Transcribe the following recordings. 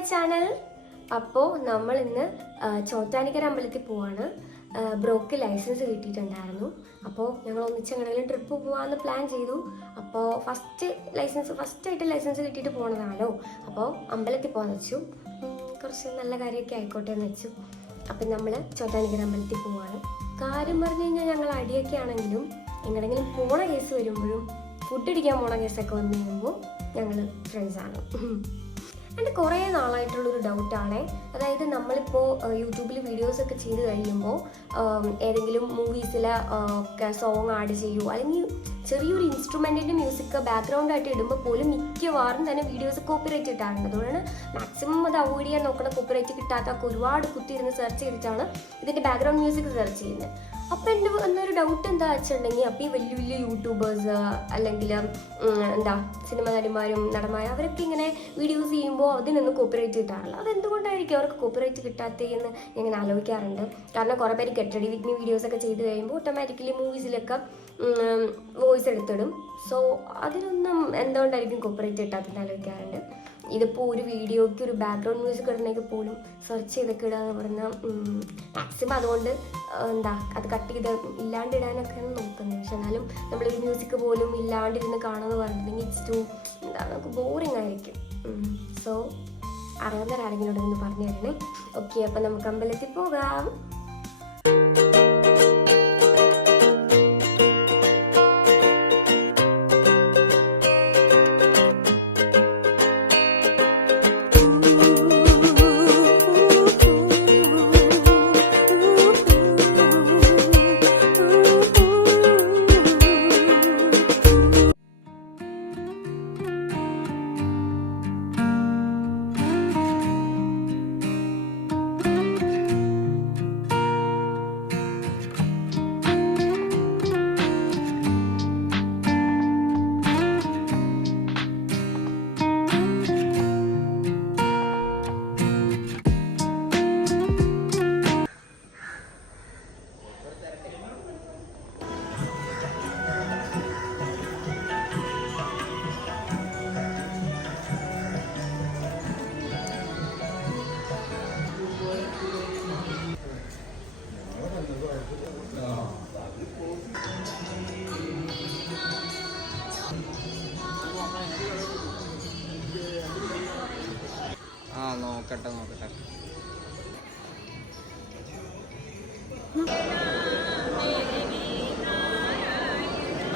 My channel. അപ്പോൾ നമ്മൾ ഇന്ന് ചോറ്റാനിക്കര അമ്പലത്തിൽ പോവാണ്. ബ്രോക്ക് ലൈസൻസ് കിട്ടിയിട്ടുണ്ടായിരുന്നു. അപ്പോൾ ഞങ്ങൾ ഒന്നിച്ച് എങ്ങനെയും ട്രിപ്പ് പോകാമെന്ന് പ്ലാൻ ചെയ്തു. അപ്പോൾ ഫസ്റ്റായിട്ട് ലൈസൻസ് കിട്ടിയിട്ട് പോണതാണല്ലോ. അപ്പോൾ അമ്പലത്തിൽ പോകാൻ വെച്ചു. കുറച്ച് നല്ല കാര്യമൊക്കെ ആയിക്കോട്ടെ എന്ന് വെച്ചു. അപ്പം നമ്മൾ ചോറ്റാനിക്കര അമ്പലത്തിൽ പോവാണ്. കാര്യം പറഞ്ഞു കഴിഞ്ഞാൽ ഞങ്ങൾ അടിയൊക്കെ ആണെങ്കിലും എങ്ങനെയെങ്കിലും പോണ കേസ് വരുമ്പോഴും ഫുഡ് അടിക്കാൻ പോണ കേസൊക്കെ വന്നു കഴിയുമ്പോൾ ഞങ്ങൾ ഫ്രണ്ട്സാണ്. എൻ്റെ കുറേ നാളായിട്ടുള്ളൊരു ഡൗട്ടാണ്. അതായത് നമ്മളിപ്പോൾ യൂട്യൂബിൽ വീഡിയോസൊക്കെ ചെയ്ത് കഴിയുമ്പോൾ ഏതെങ്കിലും മൂവീസിലെ ഒക്കെ സോങ് ആഡ് ചെയ്യുമോ, അല്ലെങ്കിൽ ചെറിയൊരു ഇൻസ്ട്രുമെൻറ്റിൻ്റെ മ്യൂസിക് ബാക്ക്ഗ്രൗണ്ടായിട്ട് ഇടുമ്പോൾ പോലും മിക്കവാറും തന്നെ വീഡിയോസ് കോപ്പിറൈറ്റ് കിട്ടാറുണ്ട്. അതുകൊണ്ടാണ് മാക്സിമം അത് അവോയ്ഡ് ചെയ്യാൻ നോക്കണം. കോപ്പിറൈറ്റ് കിട്ടാത്തൊക്കെ ഒരുപാട് കുത്തിയിരുന്ന് സെർച്ച് ചെയ്തിട്ടാണ് ഇതിൻ്റെ ബാക്ക്ഗ്രൗണ്ട് മ്യൂസിക് സെർച്ച് ചെയ്യുന്നത്. അപ്പം എൻ്റെ എന്നൊരു ഡൗട്ട് എന്താ വെച്ചിട്ടുണ്ടെങ്കിൽ, അപ്പോൾ ഈ വലിയ വലിയ യൂട്യൂബേഴ്സ് അല്ലെങ്കിൽ സിനിമ നടിമാരും നടന്മാരും അവരൊക്കെ ഇങ്ങനെ വീഡിയോസ് ചെയ്യുമ്പോൾ അതിനൊന്നും കോപ്പിറൈറ്റ് കിട്ടാറില്ല. അതെന്തുകൊണ്ടായിരിക്കും അവർക്ക് കോപ്പിറൈറ്റ് കിട്ടാത്തതെന്ന് ഞാൻ ആലോചിക്കാറുണ്ട്. കാരണം കുറേ പേര് ഗെറ്റ് റെഡി വിത്ത് മീ വീഡിയോസൊക്കെ ചെയ്ത് കഴിയുമ്പോൾ ഓട്ടോമാറ്റിക്കലി മൂവീസിലൊക്കെ വോയിസ് എടുത്തിടും. സോ അതിനൊന്നും എന്തുകൊണ്ടായിരിക്കും കോപ്പിറൈറ്റ് കിട്ടാത്തതെന്ന് ആലോചിക്കാറുണ്ട്. ഇതിപ്പോൾ ഒരു വീഡിയോയ്ക്ക് ഒരു ബാക്ക്ഗ്രൗണ്ട് മ്യൂസിക് ഇടണമെങ്കിൽ പോലും സെർച്ച് ചെയ്തൊക്കെ ഇടാന്ന് പറഞ്ഞാൽ മാക്സിമം അതുകൊണ്ട് അത് കട്ട് ചെയ്ത് ഇല്ലാണ്ട് ഇടാനൊക്കെയാണ് നോക്കുന്നത്. പക്ഷെ എന്നാലും നമ്മളൊരു മ്യൂസിക് പോലും ഇല്ലാണ്ടിരുന്ന് കാണുമെന്ന് പറഞ്ഞിട്ടുണ്ടെങ്കിൽ ഇറ്റ്സ് നമുക്ക് ബോറിംഗ് ആയിരിക്കും. സോ അറിയാവുന്നവരാരെങ്കിലും ഒന്ന് പറഞ്ഞു തരണേ. ഓക്കെ, അപ്പം നമുക്ക് അമ്പലത്തിൽ പോകാം. നോക്കട്ടെ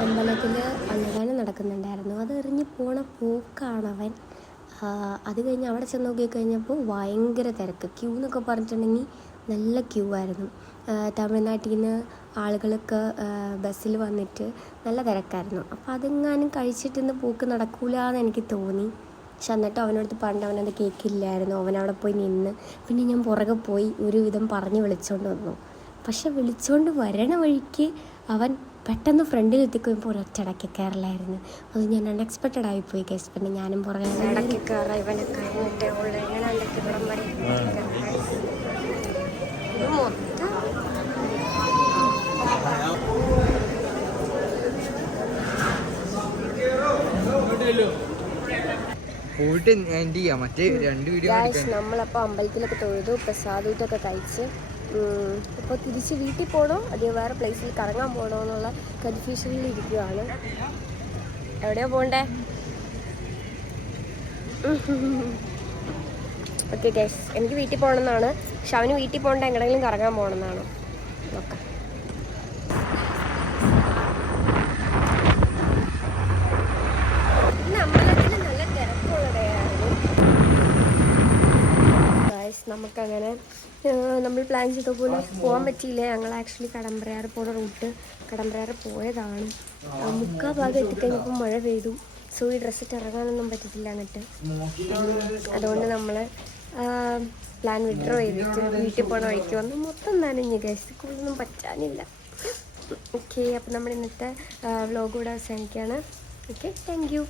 അമ്പലത്തിൽ അന്നദാനം നടക്കുന്നുണ്ടായിരുന്നു. അത് എറിഞ്ഞ് പോണ പോക്കാണവൻ. അത് കഴിഞ്ഞ് അവിടെ ചെന്ന് നോക്കിക്കഴിഞ്ഞപ്പോൾ ഭയങ്കര തിരക്ക്. ക്യൂ എന്നൊക്കെ പറഞ്ഞിട്ടുണ്ടെങ്കിൽ നല്ല ക്യൂ ആയിരുന്നു. തമിഴ്നാട്ടിൽ നിന്ന് ആളുകളൊക്കെ ബസ്സിൽ വന്നിട്ട് നല്ല തിരക്കായിരുന്നു. അപ്പോൾ അതെങ്ങാനും കഴിച്ചിട്ടിന്ന് പോക്ക് നടക്കൂല എന്ന് എനിക്ക് തോന്നി. പക്ഷെ എന്നിട്ട് അവനടുത്ത് പണ്ട് അവനത് കേൾക്കില്ലായിരുന്നു. അവനവിടെ പോയി നിന്ന്. പിന്നെ ഞാൻ പുറകെ പോയി ഒരുവിധം പറഞ്ഞ് വിളിച്ചുകൊണ്ട് വന്നു. പക്ഷെ വിളിച്ചുകൊണ്ട് വരണ വഴിക്ക് അവൻ പെട്ടെന്ന് ഫ്രണ്ടിൽ എത്തിക്കുമ്പോൾ ഒരൊറ്റടക്കി കയറില്ലായിരുന്നു. അത് ഞാൻ അൺഎക്സ്പെക്റ്റഡ് ആയിപ്പോയി കേസ്. പിന്നെ ഞാനും പുറകെ ഇടയ്ക്ക് കയറാം ഇവനെ കഴിഞ്ഞിട്ടേ ഉള്ളൂ. എങ്ങനെ ഇടയ്ക്ക് ഇവിടം വരെ ഇത് മൊത്തം നമ്മളപ്പോൾ അമ്പലത്തിലൊക്കെ തൊഴുതു, പ്രസാദൂട്ടൊക്കെ കഴിച്ച് ഇപ്പോൾ തിരിച്ച് വീട്ടിൽ പോകണോ അതോ വേറെ പ്ലേസിൽ കറങ്ങാൻ പോകണോ എന്നുള്ള കൺഫ്യൂഷനിൽ ഇരിക്കുകയാണ്. എവിടെയോ പോകണ്ടേ? ഓക്കെ ഗൈസ്, എനിക്ക് വീട്ടിൽ പോകണമെന്നാണ്. പക്ഷെ അവന് വീട്ടിൽ പോകണ്ട എങ്ങനെയെങ്കിലും കറങ്ങാൻ പോകണമെന്നാണ്. നോക്കാം. നമുക്കങ്ങനെ നമ്മൾ പ്ലാൻ ചെയ്ത പോലെ പോകാൻ പറ്റിയില്ല. ഞങ്ങൾ ആക്ച്വലി കടമ്പ്രയാറ് പോകുന്ന റൂട്ട് കടമ്പ്രയാറ് പോയതാണ്. മുക്കാൽ ഭാഗം എത്തിക്കഴിഞ്ഞപ്പോൾ മഴ പെയ്തു. സോ ഈ ഡ്രസ്സിട്ട് ഇറങ്ങാനൊന്നും പറ്റത്തില്ല. എന്നിട്ട് അതുകൊണ്ട് നമ്മൾ പ്ലാൻ വിഡ്രോ ചെയ്തിട്ട് വീട്ടിൽ പോകണ വഴിക്ക് വന്ന് മൊത്തം നനഞ്ഞ് ഗൈസ്. കൂടുതലൊന്നും പറ്റാനില്ല. ഓക്കെ, അപ്പം നമ്മൾ ഇന്നത്തെ വ്ലോഗ് കൂടെ അവസാനിക്കുകയാണ്. Okay, thank you.